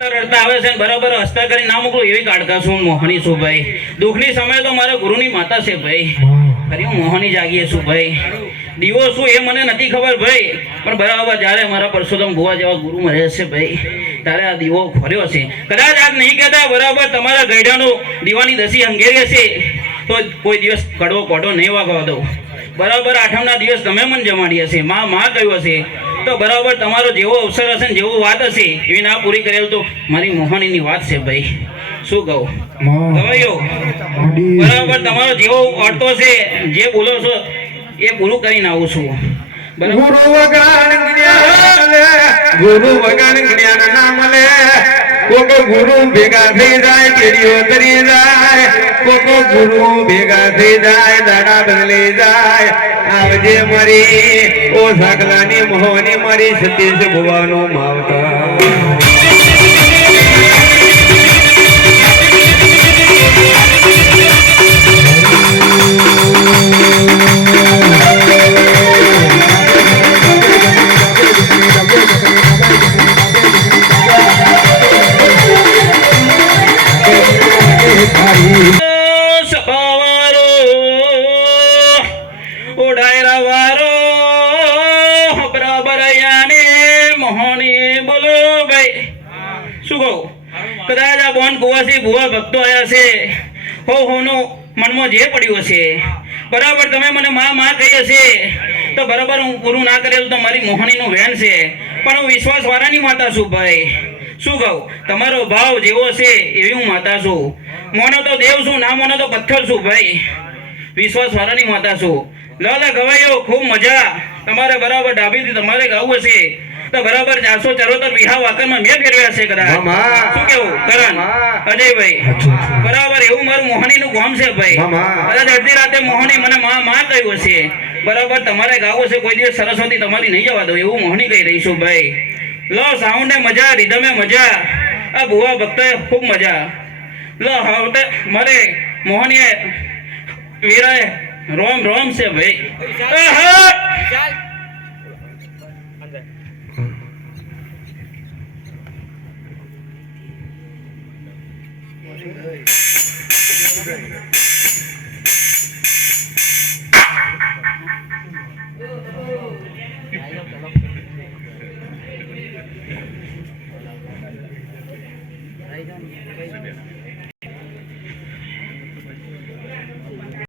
રડતા આવે છે બરાબર હસ્તા કરી ના મોકલું એવી કાઢતા છું મોહની છું ભાઈ. દુઃખની સમય તો મારા ગુરુની માતા છે ભાઈ. ખરી હું મોહની જાગીએ છું ભાઈ. દીવો શું એ મને નથી ખબર ભાઈ, પણ બરાબર જ્યારે મારા પરસોત્તમ ભુવા જેવા ગુરુ મળે છે ભાઈ ત્યારે આ દીવો ફર્યો છે. કદાચ આજ નહીં કહેતા બરાબર તમારા ગઈડાનો દીવાની દસી અંગેરી હશે તો કોઈ દિવસ કડવો કોટો નહીં વાગવા દઉં. બરાબર આઠમના દિવસ તમે મને જમાડી હશે, માં કહ્યું હશે તો બરાબર તમારો જેવો અવસર હશે ને જેવો વાત હશે એવી ના પૂરી કરેલ તો મારી મોહનીની વાત છે ભાઈ. શું કહું ગવાયો બરાબર તમારો જેવો અડતો છે જે બોલો છો એ પૂરું કરીને આવું છું. ગુરુ વગર જ્ઞાન ના મળે. કોકો ગુરુ ભેગા થઈ જાય કેડીઓ તરી જાય. કોકો ગુરુ ભેગા થઈ જાય દાડા બદલી જાય. આવજે મારી ઓ સાગલાની મોહની મારી સતીશ ભુવાનો માવતા. કદાચ આ બોન કુવાસી ભુવા ભક્તો આવ્યા છે હોનું મનમાં જે પડ્યું હશે બરાબર તમે મને માં કહી હશે તો બરાબર હું પૂરું ના કરેલું તો મારી મોહનીનું વેન છે, પણ હું વિશ્વાસ વાળાની માતા છું ભાઈ. શું કહું તમારો ભાવ જેવો છે એવી હું માતા છું. મોનો તો દેવ છું, ના મોનો તો પથ્થર છું ભાઈ. વિશ્વાસ વાળાની માતા છું. લાલા ગવાયો ખૂબ મજા તમારે બરાબર ડાબીથી તમારે ગાવું હશે તો બરાબર 474 વિહા વાકરમાં મેં ફેરવ્યા છે કદાચ. શું કેવું કરણ અજયભાઈ બરાબર એવું મારું મોહનીનું ગામ છે ભાઈ. કદાચ અડધી રાતે મોહની મને માં કહ્યું હશે બરાબર તમારે ગાવું છે કોઈ દિવસ સરસ્વતી તમારી નહીં જવા દો એવું મોહની કહી રહીશું ભાઈ. લો સાઉન્ડે મજા રીધમે મજા આ ભુવા ભક્તોએ ખૂબ મજા. લો હવે મારે મોહનીએ વીરાએ રોમ રોમ છે ભાઈ.